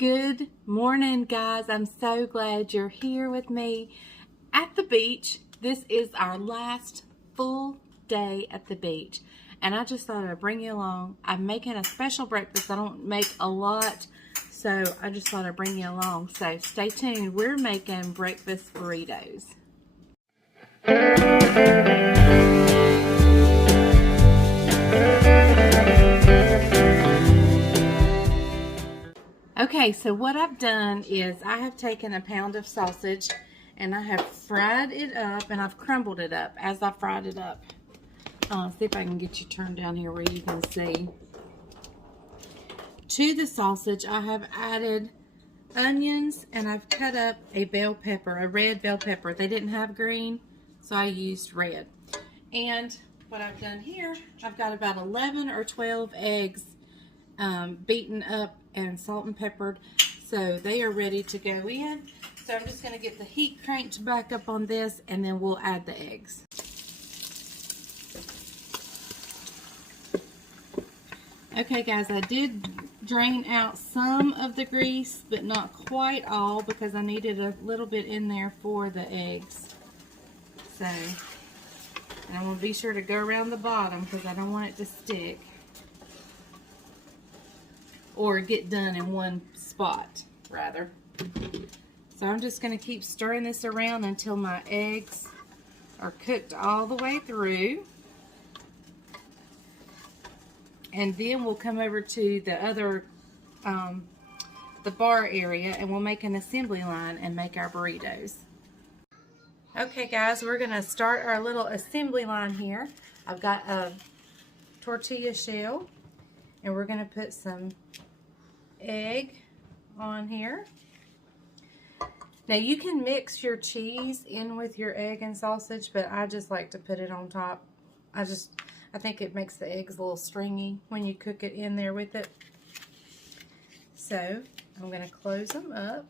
Good morning, guys. I'm so glad you're here with me at the beach. This is our last full day at the beach, and I just thought I'd bring you along. I'm making a special breakfast. I don't make a lot, so I just thought I'd bring you along. So stay tuned. We're making breakfast burritos. Okay, so what I've done is I have taken a pound of sausage and I have fried it up, and I've crumbled it up as I fried it up. See if I can get you turned down here where you can see. To the sausage, I have added onions, and I've cut up a bell pepper, a red bell pepper. They didn't have green, so I used red. And what I've done here, I've got about 11 or 12 eggs beaten up and salt and peppered, so they are ready to go in. So I'm just going to get the heat cranked back up on this, and then we'll add the eggs. Okay guys, I did drain out some of the grease, but not quite all, because I needed a little bit in there for the eggs. So, and I'm going to be sure to go around the bottom because I don't want it to stick or get done in one spot, rather. So I'm just going to keep stirring this around until my eggs are cooked all the way through. And then we'll come over to the other, the bar area, and we'll make an assembly line and make our burritos. Okay guys, we're going to start our little assembly line here. I've got a tortilla shell, and we're going to put some egg on here. Now you can mix your cheese in with your egg and sausage, but I just like to put it on top. I think it makes the eggs a little stringy when you cook it in there with it. So I'm going to close them up.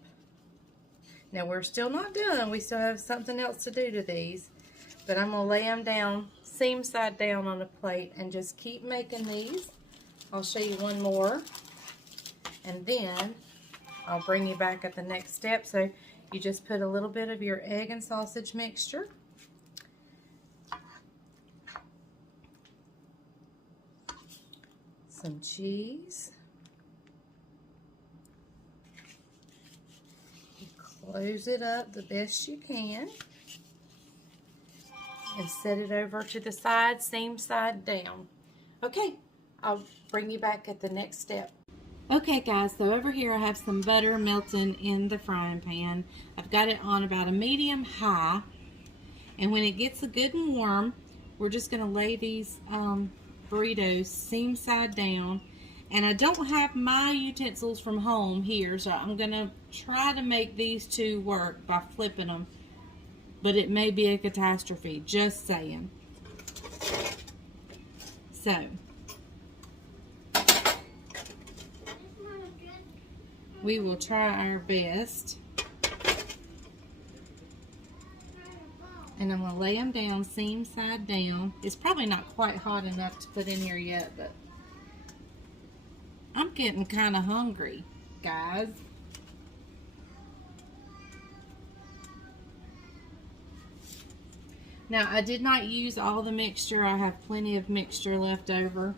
Now we're still not done. We still have something else to do to these, but I'm going to lay them down seam side down on a plate and just keep making these. I'll show you one more, and then I'll bring you back at the next step. So you just put a little bit of your egg and sausage mixture, some cheese, you close it up the best you can, and set it over to the side, seam side down. Okay, I'll bring you back at the next step. Okay guys, so over here I have some butter melting in the frying pan. I've got it on about a medium high, and when it gets good and warm, we're just going to lay these burritos seam side down. And I don't have my utensils from home here, so I'm going to try to make these two work by flipping them, but it may be a catastrophe, just saying. So we will try our best. And I'm going to lay them down seam side down. It's probably not quite hot enough to put in here yet, but I'm getting kind of hungry, guys. Now, I did not use all the mixture. I have plenty of mixture left over.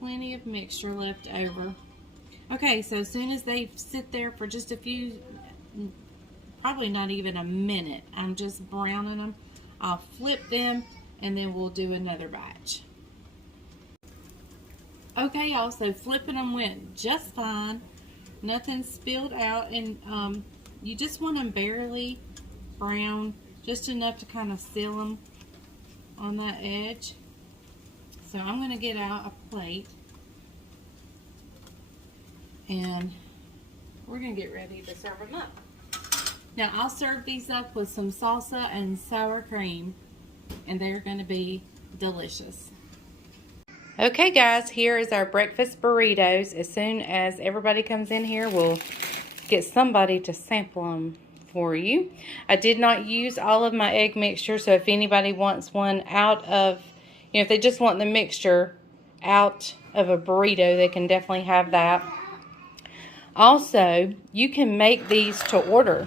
Plenty of mixture left over. Okay, so as soon as they sit there for just a few, probably not even a minute, I'm just browning them. I'll flip them, and then we'll do another batch. Okay, y'all, so flipping them went just fine. Nothing spilled out, and you just want them barely brown, just enough to kind of seal them on that edge. So I'm going to get out a plate, and we're going to get ready to serve them up. Now I'll serve these up with some salsa and sour cream, and they're going to be delicious. Okay guys, here is our breakfast burritos. As soon as everybody comes in here, we'll get somebody to sample them for you. I did not use all of my egg mixture, so if anybody wants one out of, if they just want the mixture out of a burrito, they can definitely have that. Also, you can make these to order.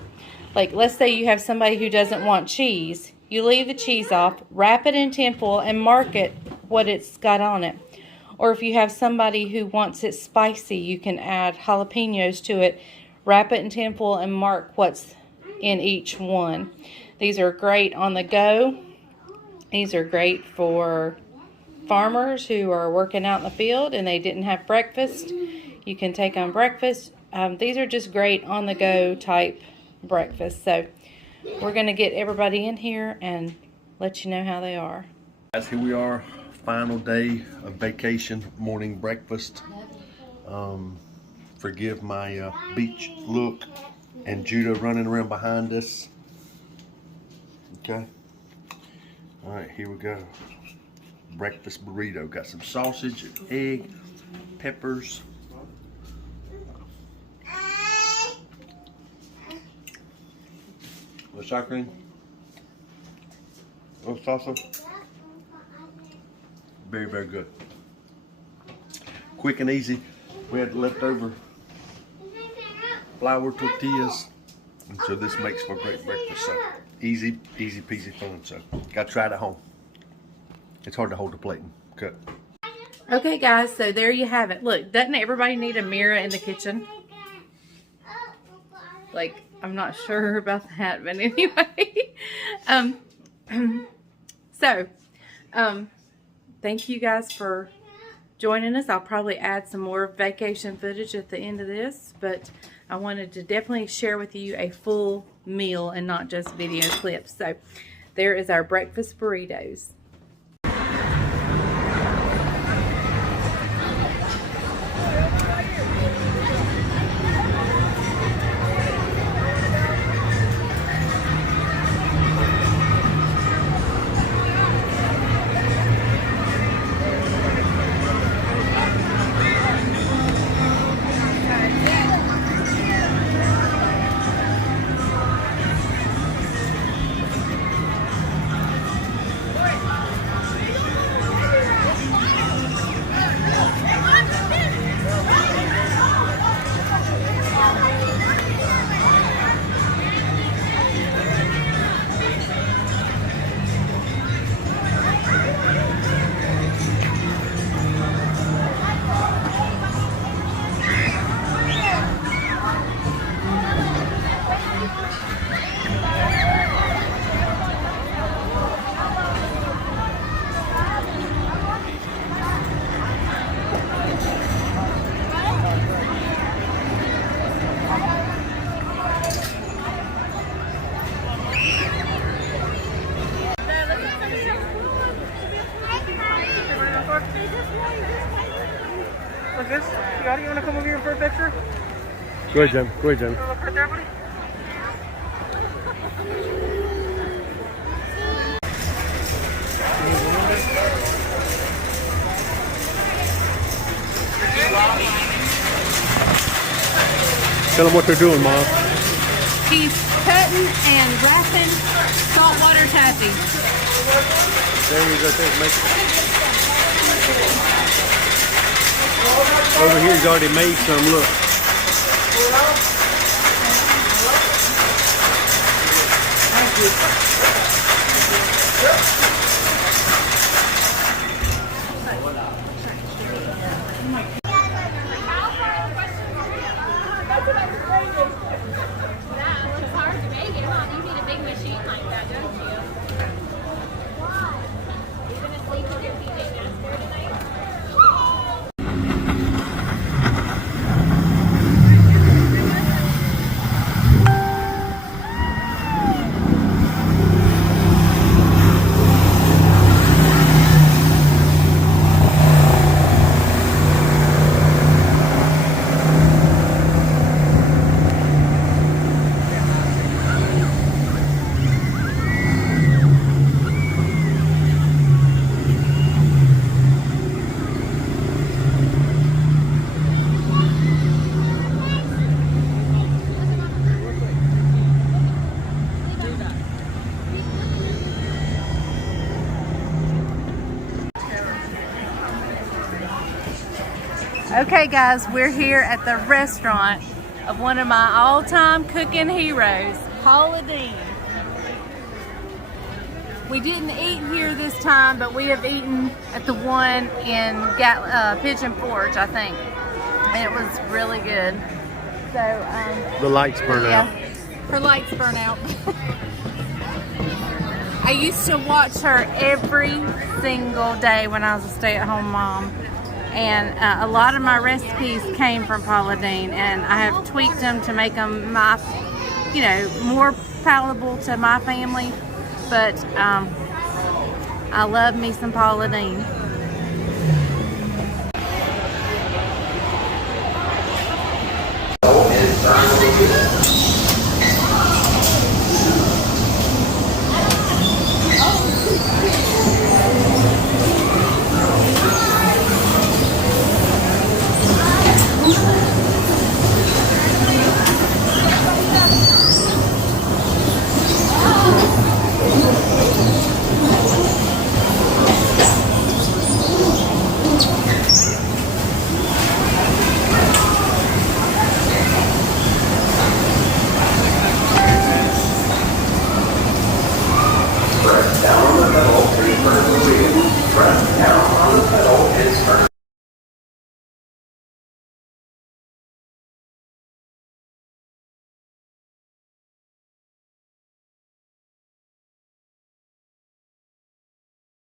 Like, let's say you have somebody who doesn't want cheese. You leave the cheese off, wrap it in tinfoil, and mark it what it's got on it. Or if you have somebody who wants it spicy, you can add jalapenos to it, wrap it in tinfoil, and mark what's in each one. These are great on the go. These are great for farmers who are working out in the field and they didn't have breakfast. You can take on breakfast. These are just great on the go type breakfast. So we're going to get everybody in here and let you know how they are. Guys, here we are, final day of vacation, morning breakfast. Forgive my beach look and Judah running around behind us. Okay. All right, here we go. Breakfast burrito. Got some sausage, egg, peppers. Little sour cream. Little salsa. Very, very good. Quick and easy. We had leftover flour tortillas, and so this makes for a great breakfast. So easy peasy fun. So gotta try it at home. It's hard to hold the plate and cut. Okay guys, so there you have it. Look, doesn't everybody need a mirror in the kitchen? Like, I'm not sure about that, but anyway. Thank you guys for joining us. I'll probably add some more vacation footage at the end of this, but I wanted to definitely share with you a full meal and not just video clips. So there is our breakfast burritos. What's this? Scotty, you want to come over here for a picture? Go ahead, Jen. Go ahead, Jen. Look right there, buddy. Tell them what they're doing, Mom. He's cutting and wrapping saltwater taffy. There you go. Make it. Over here, he's already made some. Look. Thank you. It's hard to make it, huh? You need a big machine like that, don't you? Why? You're gonna sleep with your PJ Masks there tonight? Okay guys, we're here at the restaurant of one of my all-time cooking heroes, Paula Deen. We didn't eat here this time, but we have eaten at the one in Pigeon Forge, I think. And it was really good. So, The lights burn out. Her lights burn out. I used to watch her every single day when I was a stay-at-home mom. And a lot of my recipes came from Paula Deen, and I have tweaked them to make them more palatable to my family. But I love me some Paula Deen.